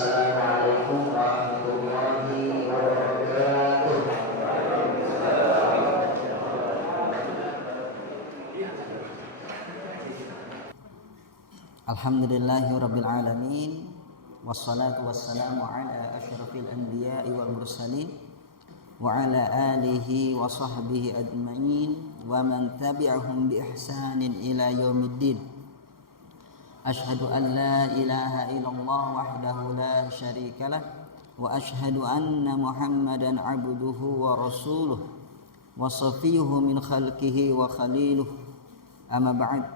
Assalamualaikum warahmatullahi wabarakatuh. Alhamdulillahirabbil alamin wassalatu wassalamu ala asyrafil anbiya'i wal mursalin wa ala alihi wa sahbihi ajma'in wa man tabi'ahum bi ihsanin ila yaumiddin. Asyhadu an la ilaha illallah wahdahu la syarikalah wa asyhadu anna Muhammadan abduhu wa rasuluh wa safiyuhu min khalqihi wa khaliluh. Amma ba'd.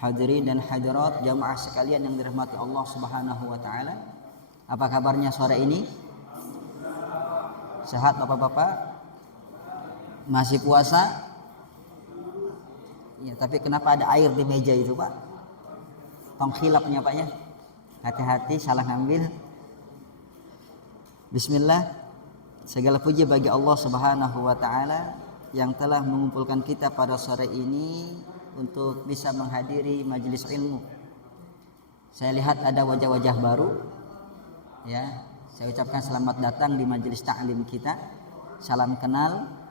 Hadirin dan hadirat jamaah sekalian yang dirahmati Allah Subhanahu wa taala. Apa kabarnya sore ini? Sehat Bapak-bapak? Masih puasa? Ya, tapi kenapa ada air di meja itu, Pak? Tong khilafnya, Pak ya. Hati-hati salah ngambil. Bismillah. Segala puji bagi Allah Subhanahu wa taala yang telah mengumpulkan kita pada sore ini untuk bisa menghadiri majelis ilmu. Saya lihat ada wajah-wajah baru. Ya, saya ucapkan selamat datang di majelis ta'lim kita. Salam kenal.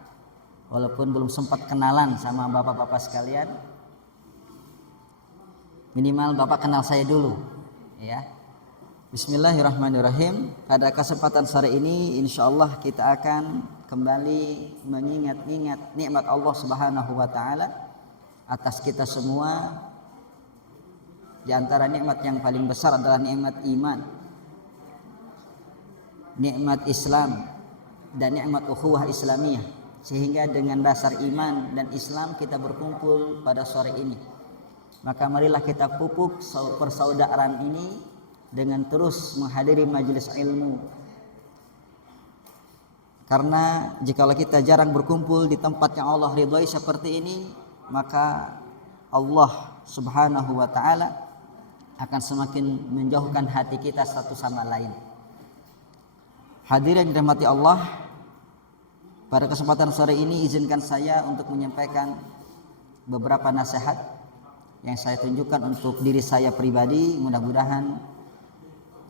Walaupun belum sempat kenalan sama bapak-bapak sekalian, minimal bapak kenal saya dulu, ya. Bismillahirrahmanirrahim. Pada kesempatan sore ini, insyaallah kita akan kembali mengingat-ingat nikmat Allah Subhanahu wa taala atas kita semua. Di antara nikmat yang paling besar adalah nikmat iman, nikmat Islam, dan nikmat ukhuwah Islamiyah. Sehingga dengan dasar iman dan Islam kita berkumpul pada sore ini. Maka marilah kita pupuk persaudaraan ini dengan terus menghadiri majelis ilmu. Karena jikalau kita jarang berkumpul di tempat yang Allah ridhai seperti ini, maka Allah Subhanahu wa taala akan semakin menjauhkan hati kita satu sama lain. Hadirin yang dirahmati Allah, pada kesempatan sore ini izinkan saya untuk menyampaikan beberapa nasihat yang saya tunjukkan untuk diri saya pribadi. Mudah-mudahan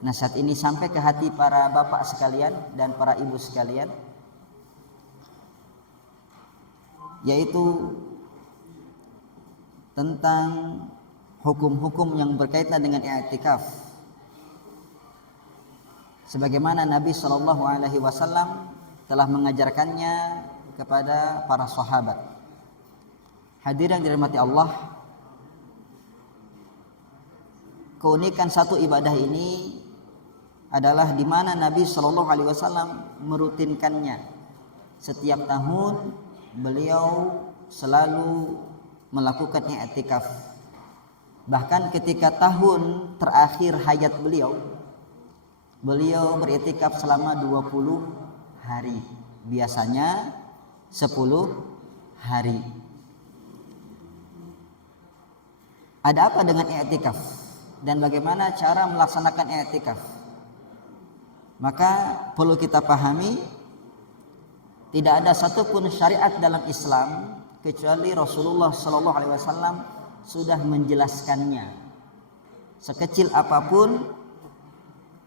nasihat ini sampai ke hati para bapak sekalian dan para ibu sekalian, yaitu tentang hukum-hukum yang berkaitan dengan i'tikaf. Sebagaimana Nabi SAW telah mengajarkannya kepada para sahabat. Hadirin yang dirahmati Allah, keunikan satu ibadah ini adalah di mana Nabi SAW merutinkannya. Setiap tahun beliau selalu melakukan i'tikaf. Bahkan ketika tahun terakhir hayat beliau beriktikaf selama 20 hari, biasanya 10 hari. Ada apa dengan i'tikaf dan bagaimana cara melaksanakan i'tikaf? Maka perlu kita pahami, tidak ada satupun syariat dalam Islam kecuali Rasulullah SAW sudah menjelaskannya. Sekecil apapun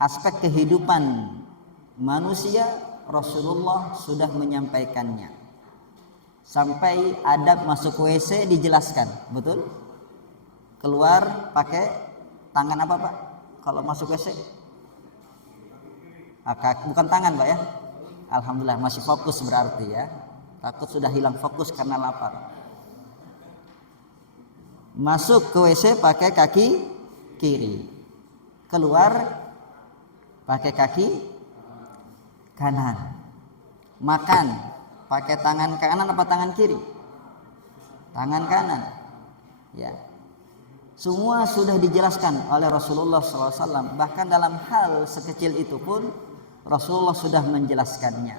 aspek kehidupan manusia, Rasulullah sudah menyampaikannya. Sampai adab masuk WC dijelaskan, betul? Keluar pakai tangan apa, Pak? Kalau masuk WC? Bukan tangan, Pak ya. Alhamdulillah masih fokus berarti ya. Takut sudah hilang fokus karena lapar. Masuk ke WC pakai kaki kiri. Keluar pakai kaki kanan. Makan pakai tangan kanan apa tangan kiri? Tangan kanan. Ya. Semua sudah dijelaskan oleh Rasulullah SAW. Bahkan dalam hal sekecil itu pun Rasulullah sudah menjelaskannya.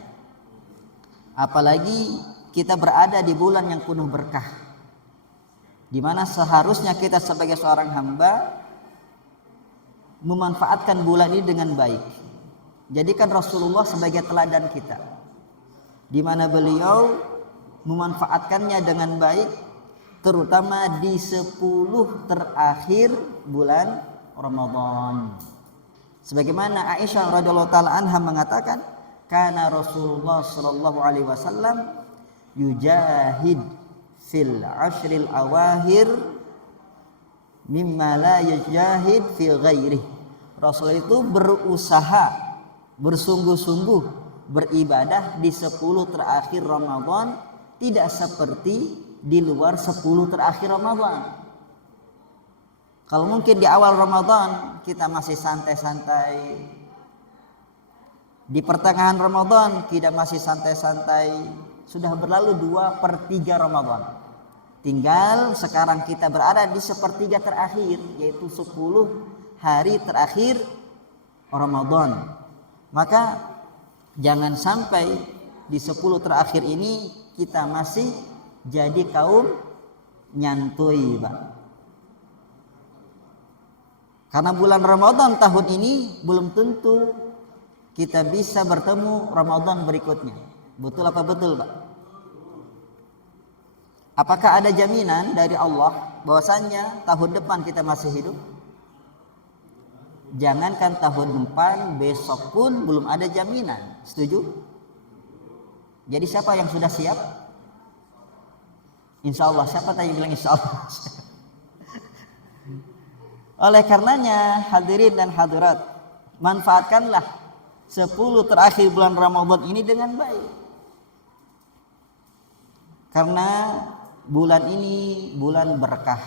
Apalagi kita berada di bulan yang penuh berkah, di mana seharusnya kita sebagai seorang hamba memanfaatkan bulan ini dengan baik. Jadikan Rasulullah sebagai teladan kita, di mana beliau memanfaatkannya dengan baik, terutama di 10 terakhir bulan Ramadan. Sebagaimana Aisyah radhiyallahu taala anha mengatakan, kana Rasulullah sallallahu alaihi wasallam yujahid fil ashril awahir mimma la yujahid fi ghairih. Rasul itu berusaha bersungguh-sungguh beribadah di 10 terakhir Ramadan tidak seperti di luar 10 terakhir Ramadan. Kalau mungkin di awal Ramadan kita masih santai-santai, di pertengahan Ramadan kita masih santai-santai, sudah berlalu 2/3 Ramadan. Tinggal sekarang kita berada di 1/3 terakhir, yaitu 10 hari terakhir Ramadan. Maka jangan sampai di 10 terakhir ini kita masih jadi kaum nyantui, Pak. Karena bulan Ramadan tahun ini belum tentu kita bisa bertemu Ramadan berikutnya. Betul apa betul, Pak? Apakah ada jaminan dari Allah bahwasannya tahun depan kita masih hidup? Jangankan tahun depan, besok pun belum ada jaminan. Setuju? Jadi siapa yang sudah siap? Insya Allah. Siapa tadi bilang insya Allah? Oleh karenanya hadirin dan hadirat, manfaatkanlah 10 terakhir bulan Ramadan ini dengan baik. Karena bulan ini bulan berkah.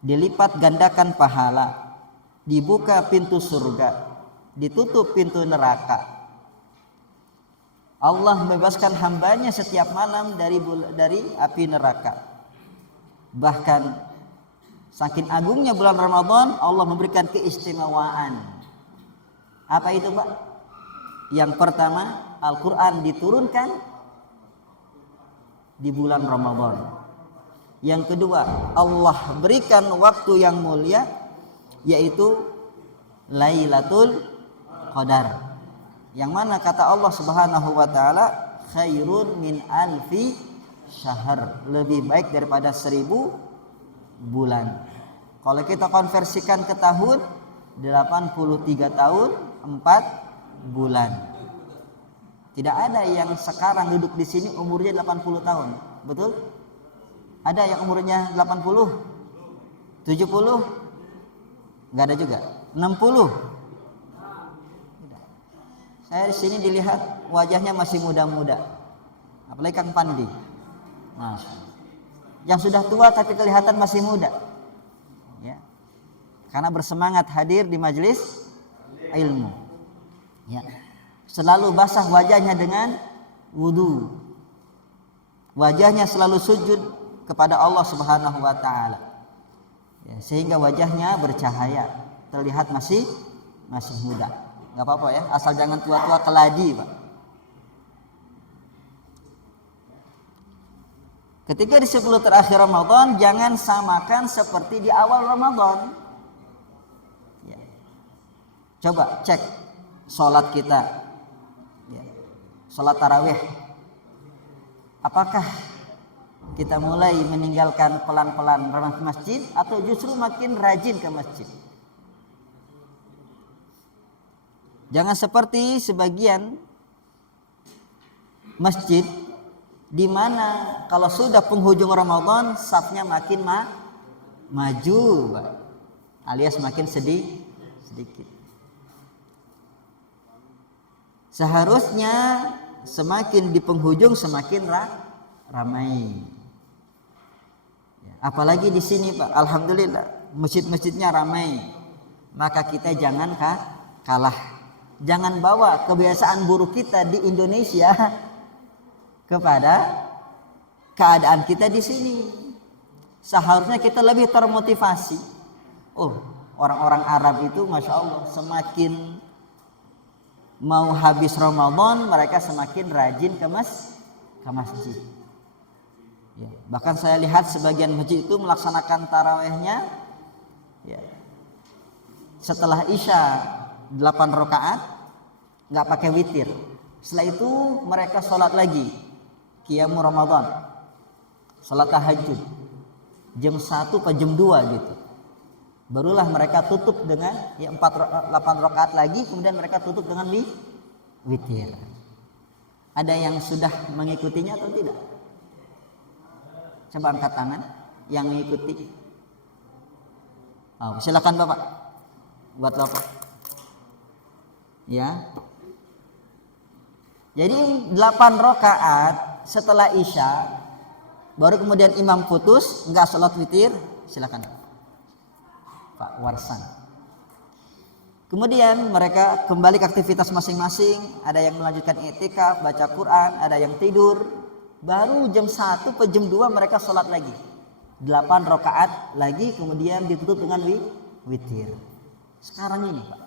Dilipat gandakan pahala, dibuka pintu surga, ditutup pintu neraka. Allah membebaskan hambanya setiap malam dari api neraka. Bahkan saking agungnya bulan Ramadan, Allah memberikan keistimewaan. Apa itu, Pak? Yang pertama, Al-Quran diturunkan di bulan Ramadan. Yang kedua, Allah berikan waktu yang mulia, yaitu Lailatul Qadar. Yang mana kata Allah Subhanahu wa taala, khairun min alfi syahr, lebih baik daripada 1000 bulan. Kalau kita konversikan ke tahun, 83 tahun 4 bulan. Tidak ada yang sekarang duduk di sini umurnya 80 tahun. Betul? Ada yang umurnya 80? 70? Enggak ada juga. 60? Saya di sini dilihat wajahnya masih muda-muda. Apalagi Kang Pandi. Masya Allah. Yang sudah tua tapi kelihatan masih muda. Ya. Karena bersemangat hadir di majelis ilmu. Ya. Selalu basah wajahnya dengan wudu. Wajahnya selalu sujud kepada Allah Subhanahu wa taala. Ya, sehingga wajahnya bercahaya, terlihat masih muda. Enggak apa-apa ya, asal jangan tua-tua keladi, Pak. Ketika di 10 terakhir Ramadan, jangan samakan seperti di awal Ramadan. Ya. Coba cek sholat kita, ya. Sholat tarawih. Apakah kita mulai meninggalkan pelan-pelan ke masjid atau justru makin rajin ke masjid? Jangan seperti sebagian masjid di mana kalau sudah penghujung Ramadan safnya makin maju, alias makin sedikit. Seharusnya semakin di penghujung semakin ramai. Apalagi di sini, Pak, alhamdulillah masjid-masjidnya ramai. Maka kita jangan kalah. Jangan bawa kebiasaan buruk kita di Indonesia kepada keadaan kita di sini. Seharusnya kita lebih termotivasi. Oh, orang-orang Arab itu Masya Allah semakin mau habis Ramadan mereka semakin rajin ke masjid. Ya, bahkan saya lihat sebagian masjid itu melaksanakan tarawehnya ya, setelah Isya 8 rakaat, nggak pakai witir. Setelah itu mereka sholat lagi qiyamul Ramadan, sholat tahajud jam 1 atau jam 2 gitu. Barulah mereka tutup dengan 8 rakaat lagi, kemudian mereka tutup dengan witir. Ada yang sudah mengikutinya atau tidak? Coba angkat tangan yang mengikuti. Oh, silakan Bapak. Buat Bapak. Ya. Jadi 8 rakaat setelah Isya, baru kemudian imam putus, enggak sholat witir, silakan Pak Warsan. Kemudian mereka kembali ke aktivitas masing-masing, ada yang melanjutkan i'tikaf, baca Quran, ada yang tidur. Baru jam 1 atau jam 2 mereka sholat lagi. 8 rakaat lagi, kemudian ditutup dengan witir. Sekarang ini Pak.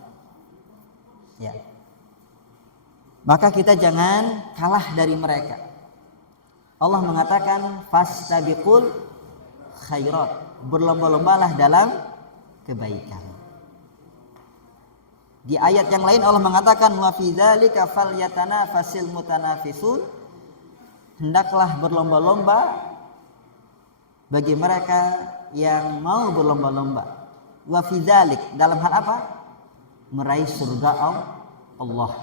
Ya. Maka kita jangan kalah dari mereka. Allah mengatakan fastabiqul khairat, berlomba-lombalah dalam kebaikan. Di ayat yang lain Allah mengatakan wa fi dzalika falyatanafasil mutanafisun, hendaklah berlomba-lomba bagi mereka yang mau berlomba-lomba. Wa fi dzalik, dalam hal apa? Meraih surga Allah,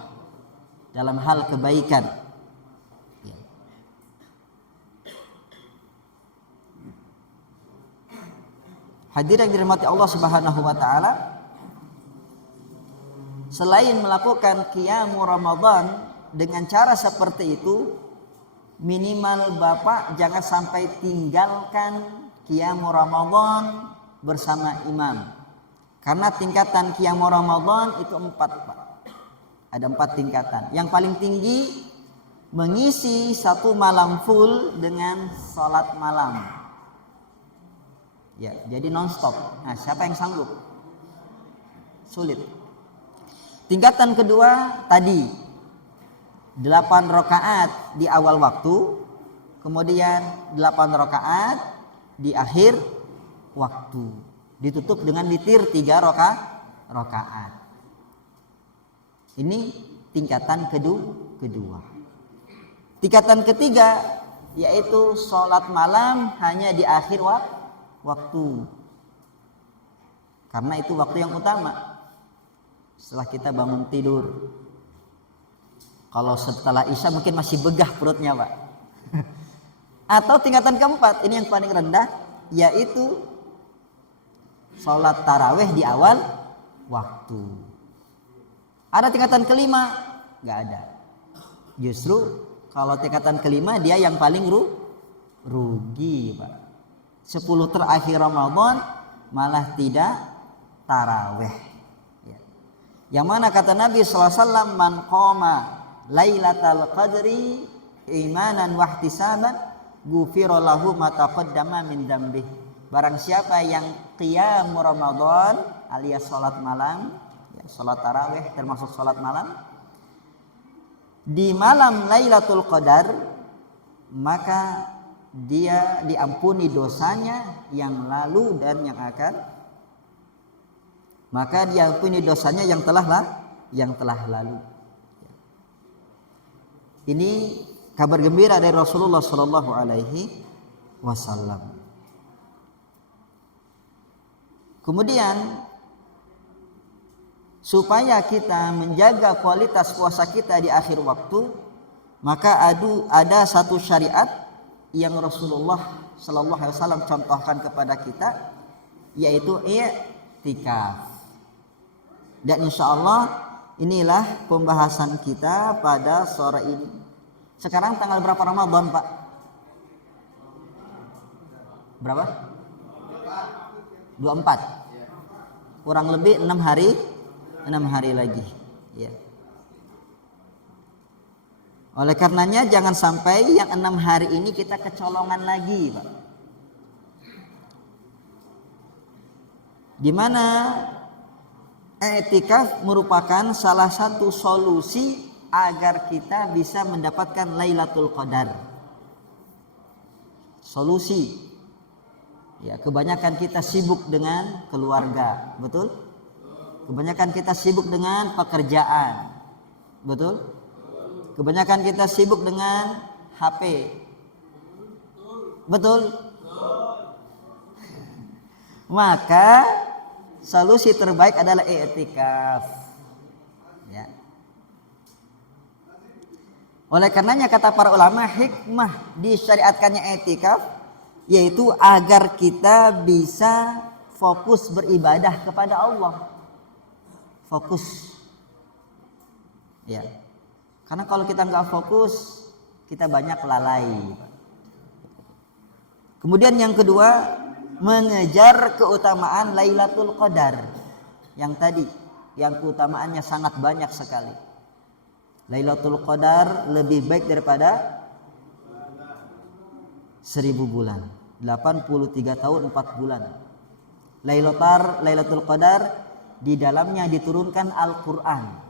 dalam hal kebaikan. Hadirin yang dirahmati Allah Subhanahu wa taala, selain melakukan qiyamul Ramadan dengan cara seperti itu, minimal Bapak jangan sampai tinggalkan qiyamul Ramadan bersama imam. Karena tingkatan qiyamul Ramadan itu 4 Pak. Ada 4 tingkatan. Yang paling tinggi mengisi 1 malam full dengan salat malam. Ya, jadi non-stop. Nah, siapa yang sanggup? Sulit. Tingkatan kedua tadi 8 rakaat di awal waktu, kemudian 8 rakaat di akhir waktu. Ditutup dengan witir 3 rakaat. Ini tingkatan kedua. Tingkatan ketiga yaitu sholat malam hanya di akhir waktu. Karena itu waktu yang utama. Setelah kita bangun tidur. Kalau setelah Isya mungkin masih begah perutnya Pak. Atau tingkatan keempat, ini yang paling rendah, yaitu sholat tarawih di awal waktu. Ada tingkatan kelima? Gak ada. Justru kalau tingkatan kelima dia yang paling rugi Pak. 10 terakhir Ramadan malah tidak tarawih. Ya. Yang mana kata Nabi SAW, man qama lailatal qadri imanan wahtisaban ghufira lahu ma taqaddama min dzambih. Barang siapa yang qiyam Ramadan alias salat malam, ya, salat tarawih termasuk salat malam, di malam Lailatul Qadar, maka dia diampuni dosanya yang lalu dan yang akan. Maka diampuni dosanya yang telah lalu. Ini kabar gembira dari Rasulullah Sallallahu Alaihi Wasallam. Kemudian supaya kita menjaga kualitas puasa kita di akhir waktu, maka ada satu syariat yang Rasulullah Sallallahu Alaihi Wasallam contohkan kepada kita, yaitu i'tikaf. Dan insya Allah inilah pembahasan kita pada sore ini. Sekarang tanggal berapa Ramadan Pak? Berapa? 24. Kurang lebih 6 hari lagi. Ya. Oleh karenanya jangan sampai yang 6 hari ini kita kecolongan lagi Pak. Di mana i'tikaf merupakan salah satu solusi agar kita bisa mendapatkan Lailatul Qadar. Solusi. Ya, kebanyakan kita sibuk dengan keluarga, betul? Kebanyakan kita sibuk dengan pekerjaan. Betul? Kebanyakan kita sibuk dengan HP. Betul? Maka solusi terbaik adalah i'tikaf. Ya. Oleh karenanya kata para ulama, hikmah disyariatkannya i'tikaf yaitu agar kita bisa fokus beribadah kepada Allah. Fokus. Ya. Karena kalau kita nggak fokus, kita banyak lalai. Kemudian yang kedua, mengejar keutamaan Lailatul Qadar. Yang tadi, yang keutamaannya sangat banyak sekali. Lailatul Qadar lebih baik daripada 1000 bulan. 83 tahun 4 bulan. Lailatul Qadar di dalamnya diturunkan Al-Qur'an.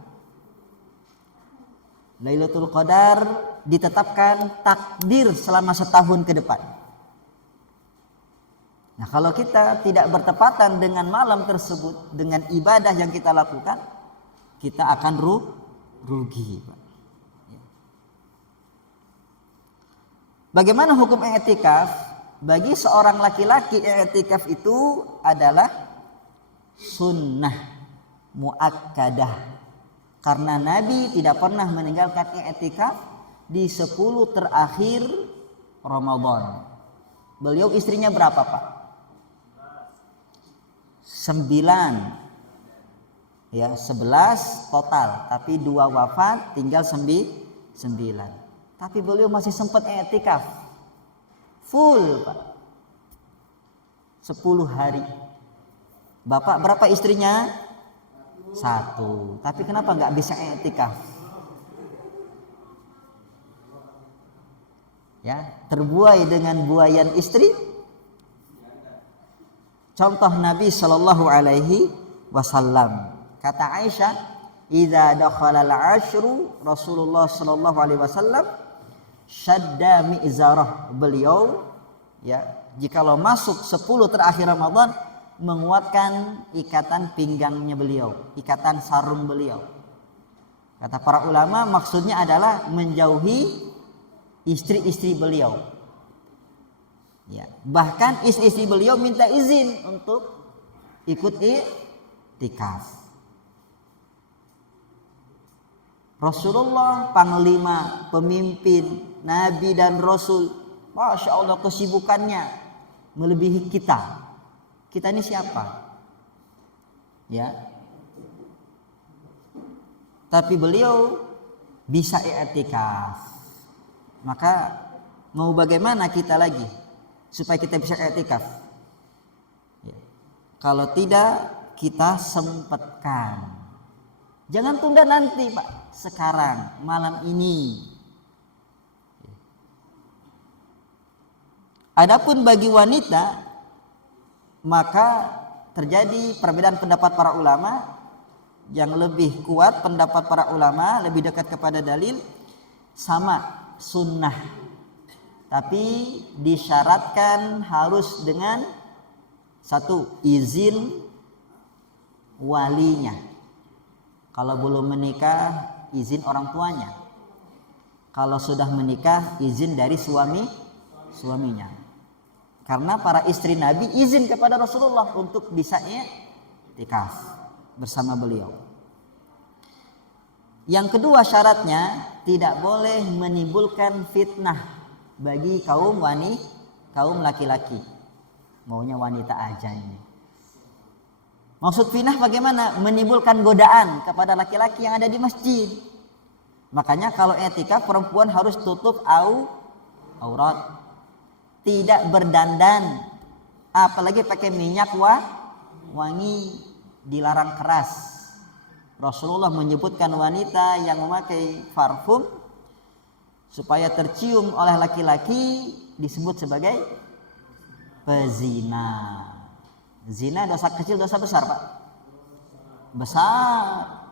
Lailatul Qadar ditetapkan takdir selama setahun ke depan. Nah, kalau kita tidak bertepatan dengan malam tersebut, dengan ibadah yang kita lakukan, kita akan rugi. Bagaimana hukum i'tikaf? Bagi seorang laki-laki, i'tikaf itu adalah sunnah muakkadah. Karena Nabi tidak pernah meninggalkan i'tikaf di 10 terakhir Ramadan. Beliau istrinya berapa, Pak? 9. Ya, 11 total, tapi 2 wafat, tinggal 9. Tapi beliau masih sempat i'tikaf. Full, Pak. 10 hari. Bapak berapa istrinya? 1. Tapi kenapa nggak bisa i'tikaf? Ya, terbuai dengan buayan istri. Contoh Nabi Shallallahu Alaihi Wasallam. Kata Aisyah, "Idza dakhala al-ashru Rasulullah Shallallahu Alaihi Wasallam syadda mi'zarah." Beliau, ya, jikalau masuk 10 terakhir Ramadan, menguatkan ikatan pinggangnya beliau, ikatan sarung beliau. Kata para ulama, maksudnya adalah menjauhi istri-istri beliau. Ya, bahkan istri-istri beliau minta izin untuk ikut i'tikaf. Rasulullah panglima, pemimpin, nabi dan rasul, Masya Allah kesibukannya melebihi kita. Kita ini siapa? Ya. Tapi beliau bisa i'tikaf. Maka mau bagaimana kita lagi supaya kita bisa i'tikaf? Ya. Kalau tidak, kita sempatkan. Jangan tunda nanti, Pak. Sekarang, malam ini. Adapun bagi wanita, maka terjadi perbedaan pendapat para ulama. Yang lebih kuat pendapat para ulama, lebih dekat kepada dalil, sama sunnah, tapi disyaratkan harus dengan satu, izin walinya. Kalau belum menikah, izin orang tuanya. Kalau sudah menikah, izin dari suaminya. Karena para istri Nabi izin kepada Rasulullah untuk bisa i'tikaf bersama beliau. Yang kedua syaratnya, tidak boleh menimbulkan fitnah bagi kaum laki-laki. Maunya wanita aja ini. Maksud fitnah bagaimana? Menimbulkan godaan kepada laki-laki yang ada di masjid. Makanya kalau i'tikaf perempuan harus tutup aurat. Tidak berdandan, apalagi pakai minyak wangi, dilarang keras. Rasulullah menyebutkan wanita yang memakai parfum supaya tercium oleh laki-laki disebut sebagai pezina. Zina dosa kecil, dosa besar, Pak? Besar.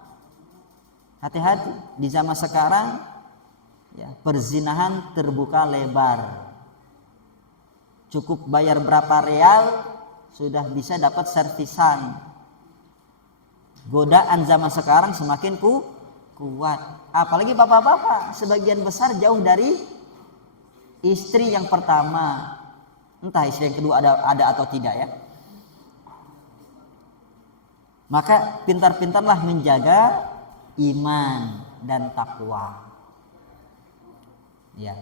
Hati-hati di zaman sekarang, ya, perzinahan terbuka lebar. Cukup bayar berapa real sudah bisa dapat servisan. Godaan zaman sekarang semakin kuat. Apalagi bapak-bapak sebagian besar jauh dari istri yang pertama. Entah istri yang kedua ada atau tidak, ya. Maka pintar-pintarlah menjaga iman dan takwa. Ya.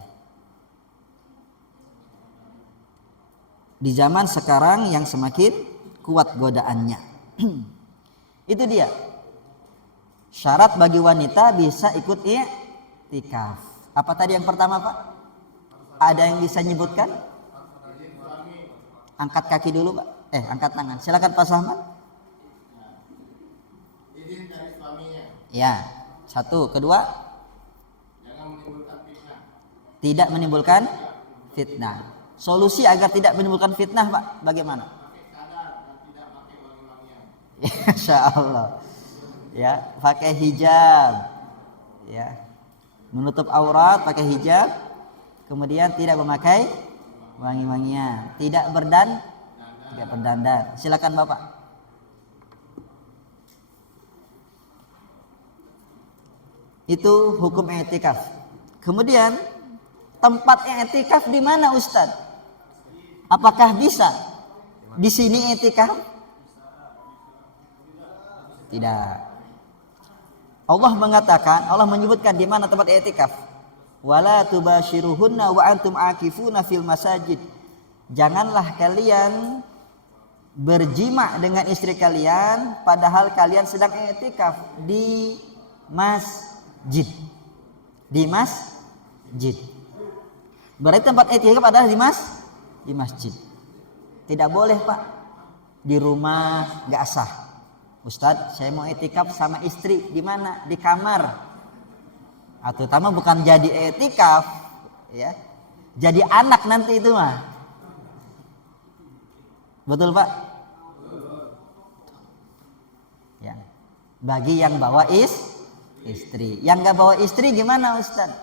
Di zaman sekarang yang semakin kuat godaannya. Itu dia. Syarat bagi wanita bisa ikut i'tikaf. Apa tadi yang pertama, Pak? Ada yang bisa nyebutkan? Angkat kaki dulu, Pak. Angkat tangan. Silakan Pak Sahman. Izin dari suaminya. Ya. Satu, kedua? Jangan menimbulkan fitnah. Tidak menimbulkan fitnah. Solusi agar tidak menimbulkan fitnah, Pak, bagaimana? Pakai cadar dan tidak pakai wangi-wangian. Insya Allah. Ya, pakai hijab. Ya. Menutup aurat, pakai hijab. Kemudian tidak memakai wangi-wangian, tidak berdandan. Silakan Bapak. Itu hukum i'tikaf. Kemudian tempat i'tikaf di mana, Ustaz? Apakah bisa di sini i'tikaf? Tidak. Allah mengatakan, Allah menyebutkan di mana tempat i'tikaf. Wala tubashiruhunna wa antum akifuna fil masajid. Janganlah kalian berjima dengan istri kalian padahal kalian sedang i'tikaf di masjid. Di masjid. Berarti tempat i'tikaf adalah di masjid. Tidak boleh, Pak, di rumah gak sah. Ustadz, saya mau i'tikaf sama istri di mana? Di kamar. Atau terutama bukan jadi i'tikaf, ya. Jadi anak nanti itu mah. Betul, Pak? Ya. Bagi yang bawa istri. Yang gak bawa istri gimana, Ustaz?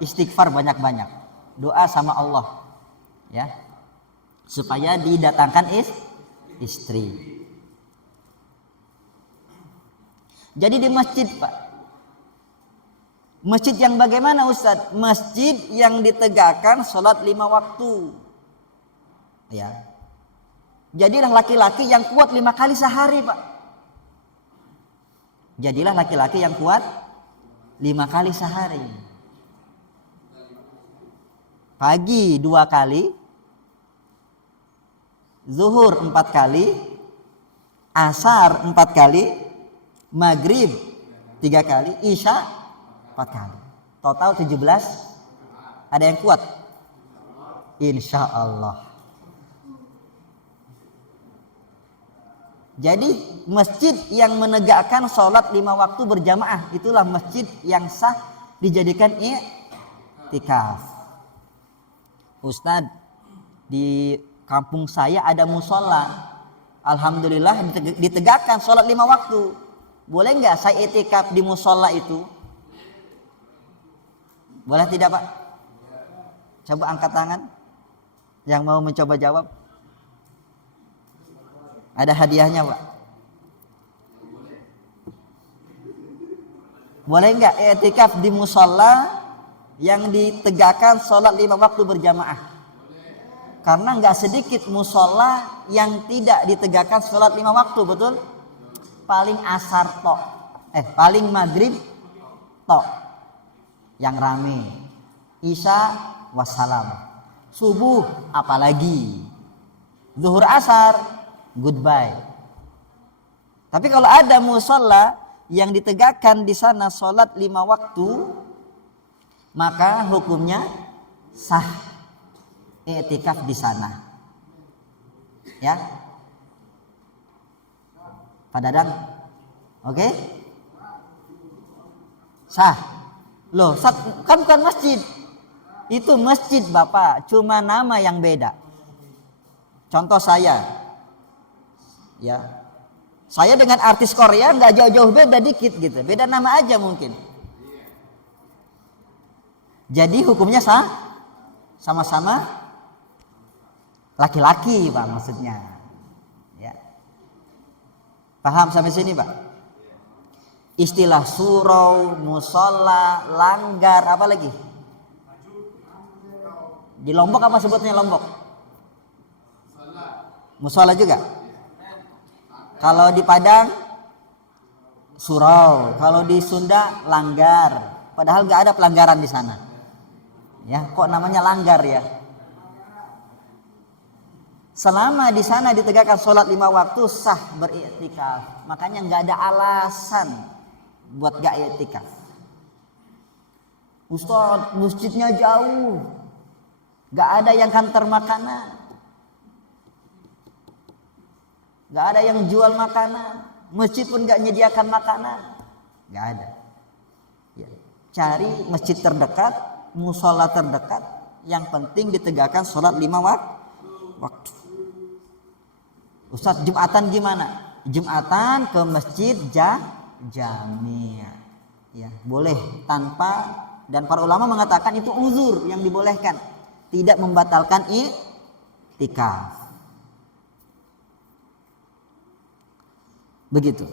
Istighfar banyak-banyak. Doa sama Allah. Ya. Supaya didatangkan istri. Jadi di masjid, Pak. Masjid yang bagaimana, Ustaz? Masjid yang ditegakkan sholat 5 waktu. Ya. Jadilah laki-laki yang kuat 5 kali sehari, Pak. Jadilah laki-laki yang kuat 5 kali sehari. Pagi 2 kali, zuhur 4 kali, asar 4 kali, maghrib 3 kali, isya 4 kali. Total 17. Ada yang kuat? Insya Allah. Jadi masjid yang menegakkan sholat 5 waktu berjamaah, itulah masjid yang sah dijadikan i'tikaf. Ustadz, di kampung saya ada musola. Alhamdulillah ditegakkan sholat 5 waktu. Boleh nggak saya i'tikaf di musola itu? Boleh tidak, Pak? Coba angkat tangan yang mau mencoba jawab. Ada hadiahnya, Pak. Boleh enggak i'tikaf di musola yang ditegakkan sholat 5 waktu berjamaah? Karena enggak sedikit musola yang tidak ditegakkan sholat 5 waktu, betul? Paling asar tok. Paling maghrib tok. Yang rame. Isya wassalam. Subuh apalagi. Zuhur asar goodbye. Tapi kalau ada musola yang ditegakkan di sana sholat 5 waktu, maka hukumnya sah i'tikaf di sana. Ya, Pak Dadang, oke? Sah. Loh, kan bukan masjid. Itu masjid, Bapak, cuma nama yang beda. Contoh saya. Ya. Saya dengan artis Korea nggak jauh-jauh beda dikit gitu. Beda nama aja mungkin. Jadi hukumnya sah. Sama-sama laki-laki, Pak, maksudnya. Ya. Paham sampai sini, Pak? Istilah surau, musola, langgar, apa lagi? Di Lombok apa sebutnya Lombok? Musola juga? Kalau di Padang surau, kalau di Sunda langgar. Padahal nggak ada pelanggaran di sana. Ya, kok namanya langgar ya? Selama di sana ditegakkan sholat 5 waktu sah beriktikaf. Makanya nggak ada alasan buat nggak iktikaf. Ustaz, masjidnya jauh, nggak ada yang kantor makanan, nggak ada yang jual makanan, masjid pun nggak menyediakan makanan, nggak ada. Ya. Cari masjid terdekat, musola terdekat, yang penting ditegakkan sholat 5 waktu. Ustaz, Jumatan gimana? Jumatan ke masjid jami', ya boleh tanpa, dan para ulama mengatakan itu uzur yang dibolehkan, tidak membatalkan iktikaf. Begitu.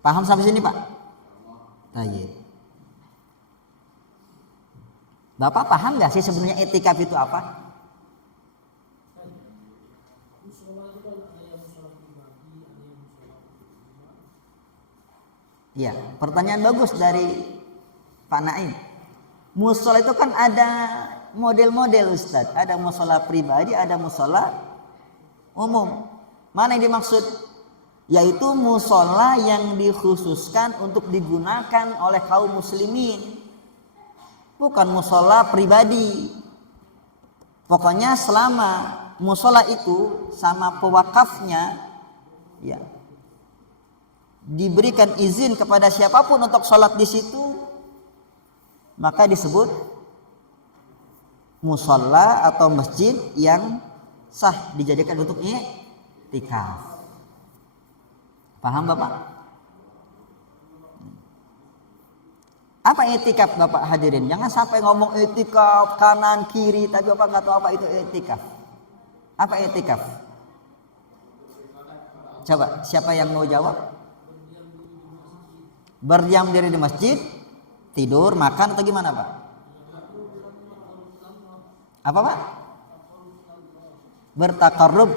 Paham sampai sini, Pak? Baik. Bapak paham nggak sih sebenarnya iktikaf itu apa? Ya, pertanyaan bagus dari Pak Naim. Musola itu kan ada model-model, Ustaz. Ada musola pribadi, ada musola umum. Mana yang dimaksud? Yaitu musola yang dikhususkan untuk digunakan oleh kaum muslimin. Bukan musola pribadi. Pokoknya selama musola itu sama pewakafnya, ya, diberikan izin kepada siapapun untuk sholat di situ, maka disebut musola atau masjid yang sah dijadikan untuk iktikaf. Paham Bapak? Apa iktikaf Bapak hadirin? Jangan sampai ngomong iktikaf kanan kiri tapi Bapak nggak tahu apa itu iktikaf. Apa iktikaf? Coba siapa yang mau jawab? Berdiam diri di masjid, tidur, makan atau gimana Pak? Apa Pak? Bertaqarrub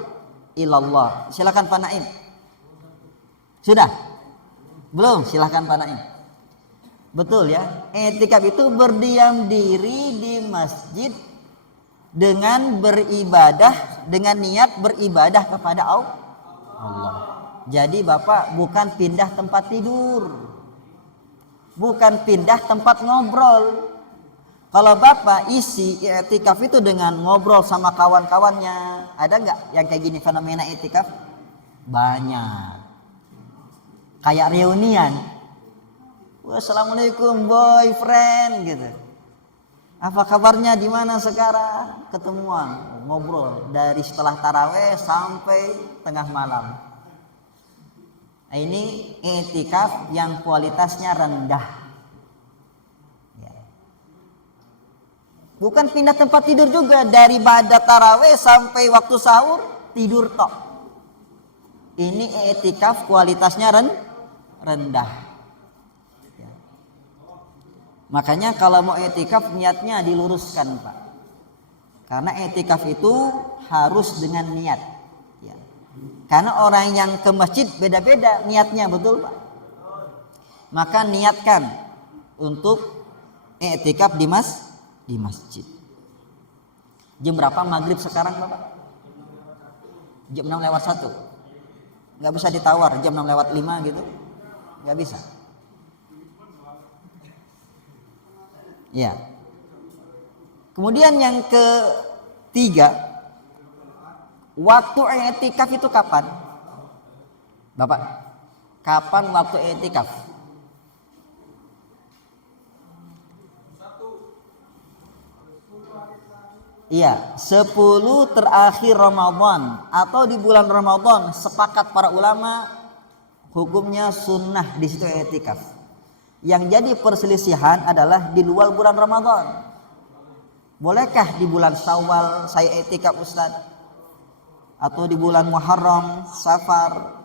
ilallah. Silakan Pak Naim. Sudah? Belum? Silakan Pak Naim. Betul ya, iktikaf itu berdiam diri di masjid dengan beribadah, dengan niat beribadah kepada Allah. Jadi Bapak bukan pindah tempat tidur, bukan pindah tempat ngobrol. Kalau Bapak isi iktikaf itu dengan ngobrol sama kawan-kawannya, ada nggak yang kayak gini fenomena iktikaf? Banyak. Kayak reunian. Wassalamualaikum boyfriend gitu. Apa kabarnya, di mana sekarang? Ketemuan, ngobrol dari setelah taraweh sampai tengah malam. Nah, ini iktikaf yang kualitasnya rendah. Ya. Bukan pindah tempat tidur juga, dari badat taraweh sampai waktu sahur tidur tok. Ini iktikaf kualitasnya rendah. Makanya kalau mau iktikaf niatnya diluruskan Pak. Karena iktikaf itu harus dengan niat. Ya. Karena orang yang ke masjid beda-beda niatnya, betul Pak? Maka niatkan untuk iktikaf di masjid. Jam berapa maghrib sekarang Bapak? Jam 6:01. Nggak bisa ditawar jam 6:05 gitu? Nggak bisa. Ya. Kemudian yang ketiga, waktu i'tikaf itu kapan? Bapak, kapan waktu i'tikaf? Iya, 10 terakhir Ramadan atau di bulan Ramadan, sepakat para ulama hukumnya sunnah di situ i'tikaf. Yang jadi perselisihan adalah di luar bulan Ramadan. Bolehkah di bulan Syawal saya i'tikaf Ustaz? Atau di bulan Muharram, Safar?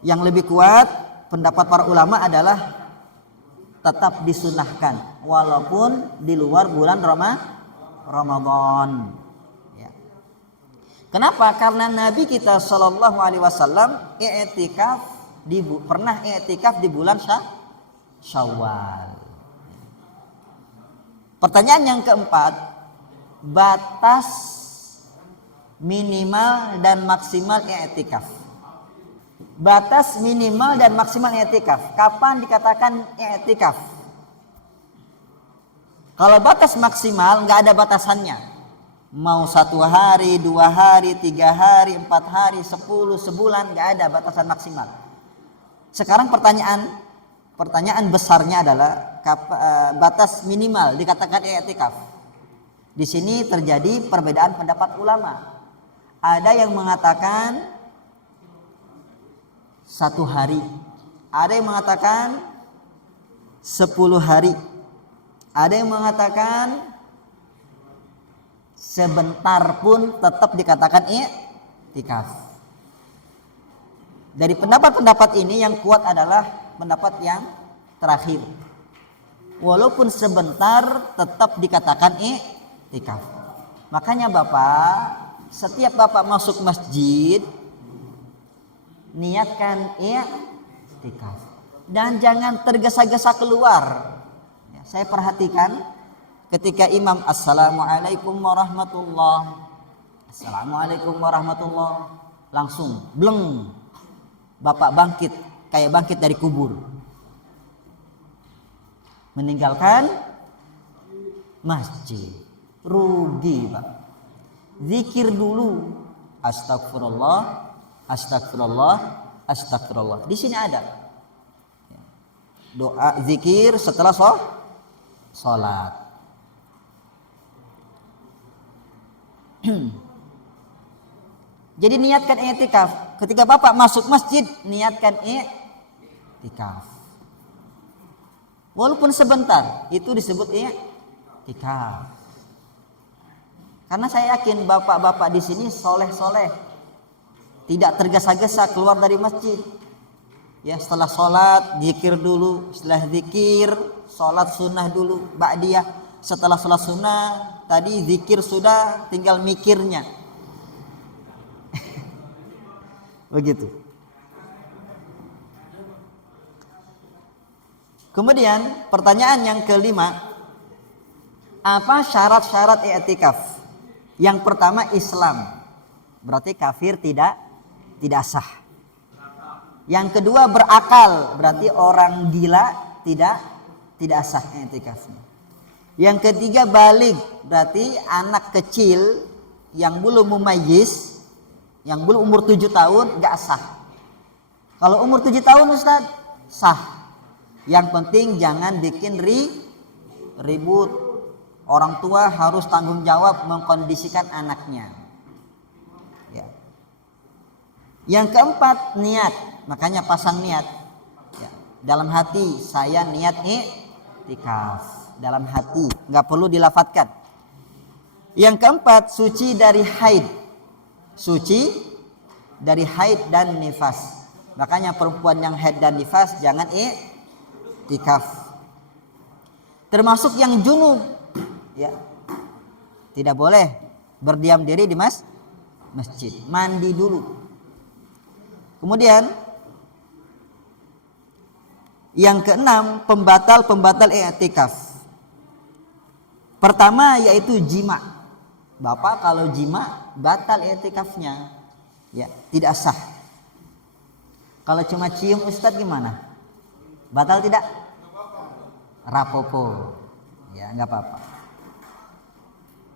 Yang lebih kuat pendapat para ulama adalah tetap disunahkan walaupun di luar bulan Ramadan. Ya. Kenapa? Karena Nabi kita Shallallahu Alaihi Wasallam pernah i'tikaf di bulan Syawal. Pertanyaan yang keempat, batas minimal dan maksimal i'tikaf. Batas minimal dan maksimal i'tikaf. Kapan dikatakan i'tikaf? Kalau batas maksimal nggak ada batasannya. Mau 1 hari, 2 hari, 3 hari, 4 hari, 10, sebulan, nggak ada batasan maksimal. Sekarang pertanyaan besarnya adalah batas minimal dikatakan i'tikaf. Di sini terjadi perbedaan pendapat ulama. Ada yang mengatakan 1 hari, ada yang mengatakan 10 hari, ada yang mengatakan sebentar pun tetap dikatakan i'tikaf. Dari pendapat-pendapat ini yang kuat adalah pendapat yang terakhir. Walaupun sebentar tetap dikatakan i'tikaf. Makanya Bapak, setiap Bapak masuk masjid, niatkan i'tikaf dan jangan tergesa-gesa keluar. Ya, saya perhatikan ketika imam assalamualaikum warahmatullah, assalamualaikum warahmatullah, langsung bleng, Bapak bangkit kayak bangkit dari kubur, meninggalkan masjid. Rugi Pak. Zikir dulu, astagfirullah, astagfirullah, astagfirullah. Di sini ada doa zikir setelah sholat. Jadi niatkan i'tikaf. Ketika Bapak masuk masjid, niatkan i'tikaf. Walaupun sebentar, itu disebut i'tikaf. Karena saya yakin bapak-bapak di sini soleh-soleh, tidak tergesa-gesa keluar dari masjid. Ya, setelah sholat zikir dulu, setelah zikir sholat sunnah dulu, ba'diyah. Setelah sholat sunnah tadi zikir sudah, tinggal mikirnya. Begitu. Kemudian pertanyaan yang kelima, apa syarat-syarat i'tikaf? Yang pertama Islam, berarti kafir tidak sah. Yang kedua berakal, berarti orang gila tidak sah i'tikafnya. Yang ketiga baligh, berarti anak kecil yang belum mumayyiz, yang belum umur 7 tahun gak sah. Kalau umur 7 tahun Ustaz sah. Yang penting jangan bikin ribut. Orang tua harus tanggung jawab mengkondisikan anaknya. Ya. Yang keempat niat, makanya pasang niat. Ya. Dalam hati saya niat i'tikaf. Dalam hati, nggak perlu dilafatkan. Yang keempat suci dari haid. Suci dari haid dan nifas. Makanya perempuan yang haid dan nifas jangan i'tikaf. Termasuk yang junub. Ya, tidak boleh berdiam diri di masjid, mandi dulu. Kemudian yang keenam, pembatal i'tikaf. Pertama yaitu jima. Bapak kalau jima batal i'tikafnya, ya tidak sah. Kalau cuma cium Ustadz gimana? Batal tidak? Rapopo, ya nggak apa-apa.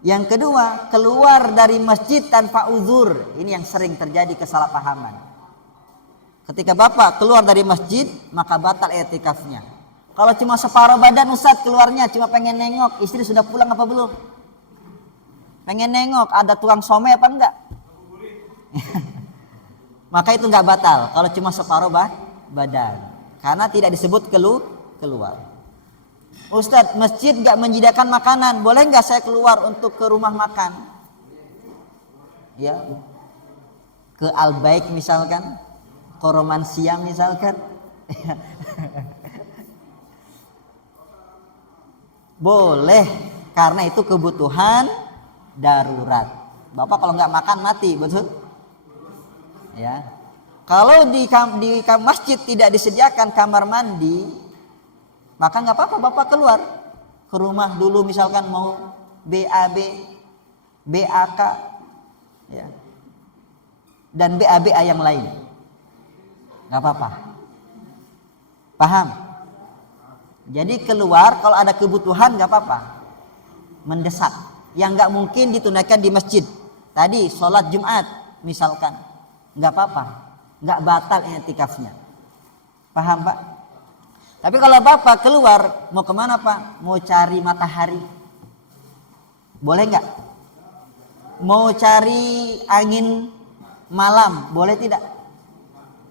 Yang kedua, keluar dari masjid tanpa uzur. Ini yang sering terjadi kesalahpahaman. Ketika Bapak keluar dari masjid, maka batal i'tikafnya. Kalau cuma separuh badan Ustadz keluarnya, cuma pengen nengok, istri sudah pulang apa belum? Pengen nengok, ada tukang somai apa enggak? Maka itu enggak batal, kalau cuma separuh badan. Karena tidak disebut keluar. Ustadz, masjid gak menyediakan makanan, boleh gak saya keluar untuk ke rumah makan? Ya, ke Al-Baik misalkan, ke Romansia misalkan. Boleh, karena itu kebutuhan darurat. Bapak kalau nggak makan mati, betul? Ya. Kalau di masjid tidak disediakan kamar mandi, maka nggak apa-apa Bapak keluar ke rumah dulu, misalkan mau BAB, BAK, ya, dan BABA yang lain, nggak apa-apa. Paham? Jadi keluar kalau ada kebutuhan nggak apa-apa, mendesak, yang nggak mungkin ditunaikan di masjid. Tadi sholat Jumat misalkan, nggak apa-apa, nggak batal i'tikafnya. Paham Pak? Tapi kalau Bapak keluar mau kemana Pak? Mau cari matahari, boleh nggak? Mau cari angin malam, boleh tidak?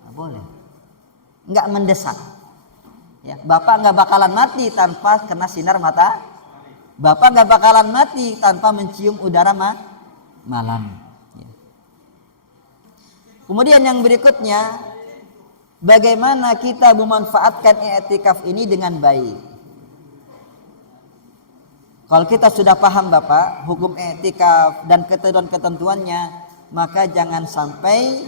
Nggak boleh. Nggak mendesak. Ya, Bapak nggak bakalan mati tanpa kena sinar mata. Bapak nggak bakalan mati tanpa mencium udara malam. Ya. Kemudian yang berikutnya, bagaimana kita memanfaatkan i'tikaf ini dengan baik. Kalau kita sudah paham Bapak hukum i'tikaf dan ketentuan-ketentuannya, maka jangan sampai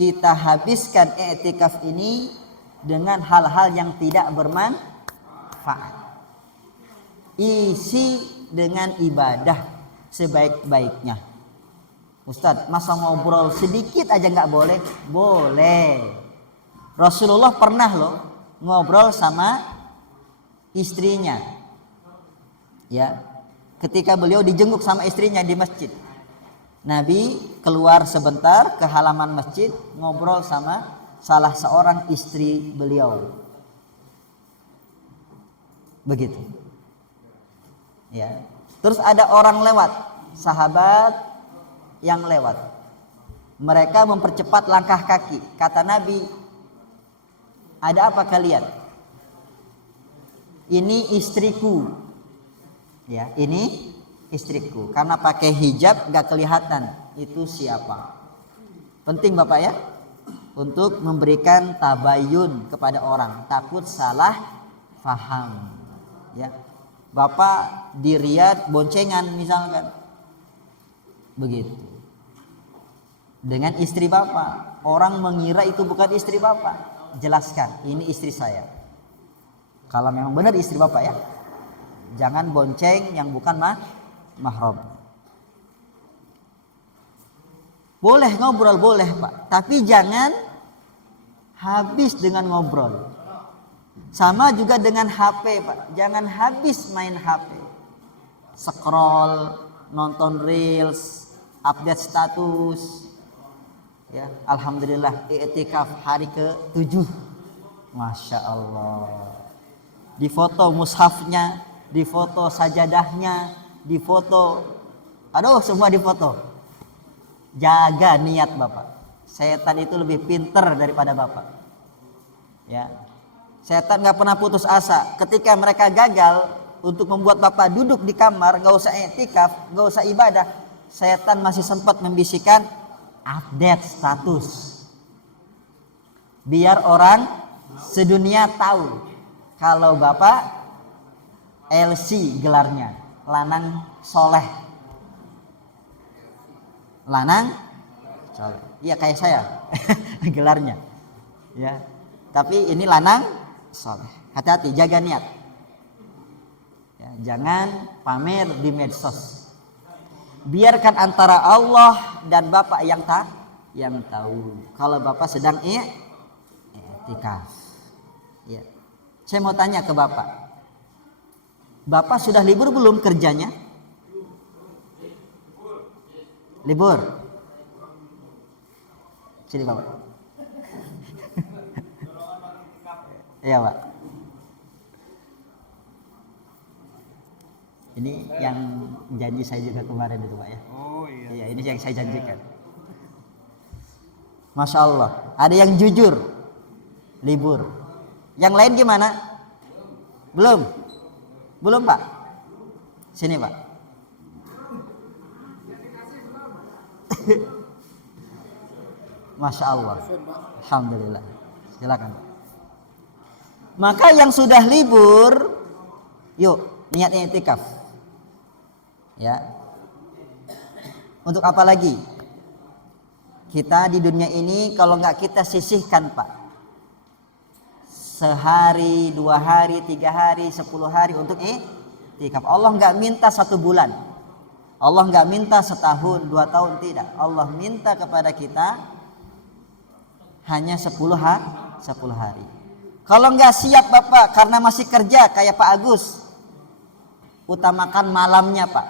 kita habiskan i'tikaf ini dengan hal-hal yang tidak bermanfaat. Isi dengan ibadah sebaik-baiknya. Ustadz, masa ngobrol sedikit aja nggak boleh? Boleh. Rasulullah pernah loh ngobrol sama istrinya. Ya, ketika beliau dijenguk sama istrinya di masjid, Nabi keluar sebentar ke halaman masjid ngobrol sama salah seorang istri beliau. Begitu. Ya. Terus ada orang lewat, sahabat yang lewat. Mereka mempercepat langkah kaki. Kata Nabi, "Ada apa kalian?" "Ini istriku." Ya, ini istriku. Karena pakai hijab gak kelihatan itu siapa. Penting Bapak ya, untuk memberikan tabayun kepada orang, takut salah faham. Ya, Bapak di Riyadh boncengan misalkan, begitu, dengan istri Bapak, orang mengira itu bukan istri Bapak. Jelaskan, ini istri saya. Kalau memang benar istri Bapak ya, jangan bonceng yang bukan mahram. Boleh ngobrol, boleh Pak, tapi jangan habis dengan ngobrol. Sama juga dengan HP Pak, jangan habis main HP, scroll, nonton reels, update status. Ya, alhamdulillah i'tikaf hari ke-7, masya Allah. Di foto mushafnya, di foto sajadahnya, di foto, aduh semua di foto. Jaga niat Bapak. Setan itu lebih pinter daripada Bapak. Ya, setan nggak pernah putus asa. Ketika mereka gagal untuk membuat Bapak duduk di kamar, nggak usah i'tikaf, nggak usah ibadah, setan masih sempat membisikkan update status, biar orang sedunia tahu kalau Bapak LC gelarnya, lanang soleh. Lanang soleh. Iya kayak saya gelarnya. Ya. Tapi ini lanang soleh. Hati-hati, jaga niat. Ya, jangan pamer di medsos. Biarkan antara Allah dan Bapak yang tahu. Kalau Bapak sedang i'tikaf. Ya. Saya mau tanya ke Bapak. Bapak sudah libur belum kerjanya? Libur. Sini Bapak. Iya Pak. Ini yang janji saya juga kemarin itu Pak ya. Oh iya. Iya, ini yang saya janjikan. Masya Allah. Ada yang jujur libur. Yang lain gimana? Belum. Belum Pak. Sini Pak. Masya Allah. Alhamdulillah. Silakan. Maka yang sudah libur, yuk niat i'tikaf. Ya. Untuk apa lagi? Kita di dunia ini kalau nggak kita sisihkan Pak, sehari, 2 hari, 3 hari, 10 hari untuk i'tikaf. Allah nggak minta 1 bulan, Allah nggak minta setahun, 2 tahun, tidak. Allah minta kepada kita hanya 10 hari. Kalau nggak siap Bapak karena masih kerja kayak Pak Agus, utamakan malamnya Pak,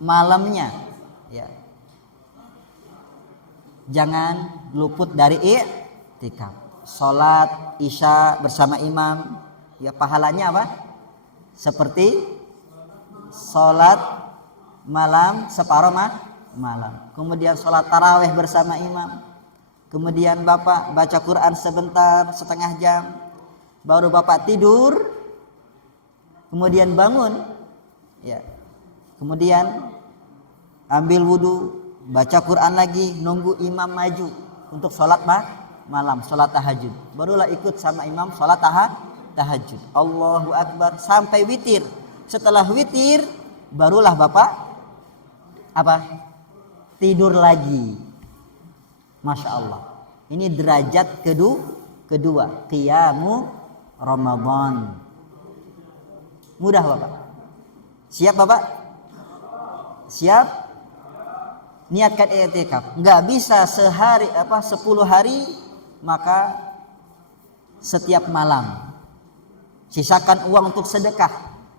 malamnya ya. Jangan luput dari i'tikaf. Salat Isya bersama imam, ya pahalanya apa? Seperti salat malam separuh malam. Kemudian salat tarawih bersama imam. Kemudian Bapak baca Quran sebentar, setengah jam. Baru Bapak tidur. Kemudian bangun. Ya. Kemudian ambil wudu, baca Quran lagi, nunggu imam maju untuk sholat malam, sholat tahajud. Barulah ikut sama imam sholat tahajud. Allahu Akbar sampai witir. Setelah witir, barulah Bapak tidur lagi. Masya Allah. Ini derajat kedua, qiyamu Ramadan. Mudah Bapak. Siap Bapak? Siap? Niatkan i'tikaf. Nggak bisa 10 hari, maka setiap malam. Sisakan uang untuk sedekah.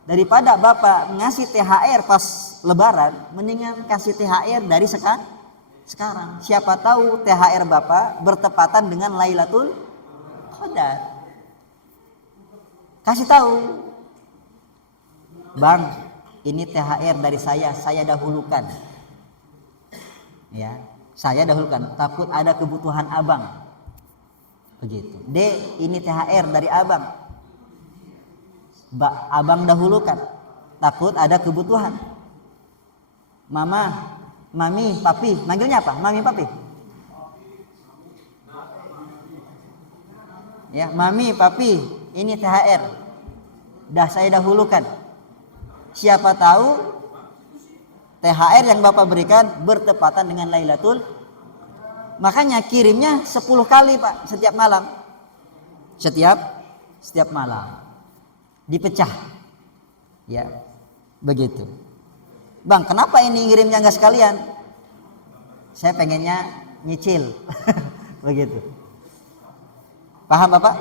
Daripada Bapak ngasih THR pas lebaran, mendingan kasih THR dari sekarang. Siapa tahu THR Bapak bertepatan dengan Lailatul Qadar. Kasih tahu, Bang, ini THR dari saya dahulukan. Ya, saya dahulukan, takut ada kebutuhan abang. Begitu. D, ini THR dari abang. Abang dahulukan, takut ada kebutuhan. Mama, mami, papi, manggilnya apa? Mami, papi. Ya, mami, papi, ini THR. Dah saya dahulukan. Siapa tahu THR yang Bapak berikan bertepatan dengan Lailatul. Makanya kirimnya 10 kali Pak, setiap malam. Setiap malam. Dipecah. Ya. Begitu. Bang, kenapa ini ngirimnya enggak sekalian? Saya pengennya nyicil. Begitu. Paham Bapak?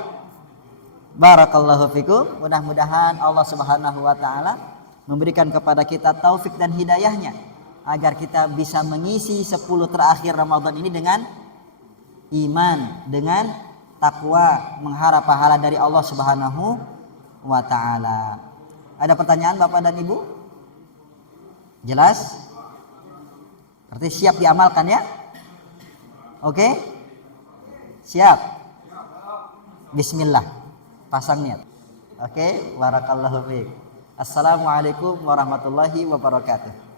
Barakallahu fikum. Mudah-mudahan Allah Subhanahu wa taala memberikan kepada kita taufik dan hidayahnya agar kita bisa mengisi 10 terakhir Ramadan ini dengan iman, dengan takwa, mengharap pahala dari Allah Subhanahu wa taala. Ada pertanyaan Bapak dan Ibu? Jelas? Berarti siap diamalkan ya? Oke? Siap? Bismillah. Pasang niat. Oke, barakallahu fiik. Assalamualaikum warahmatullahi wabarakatuh.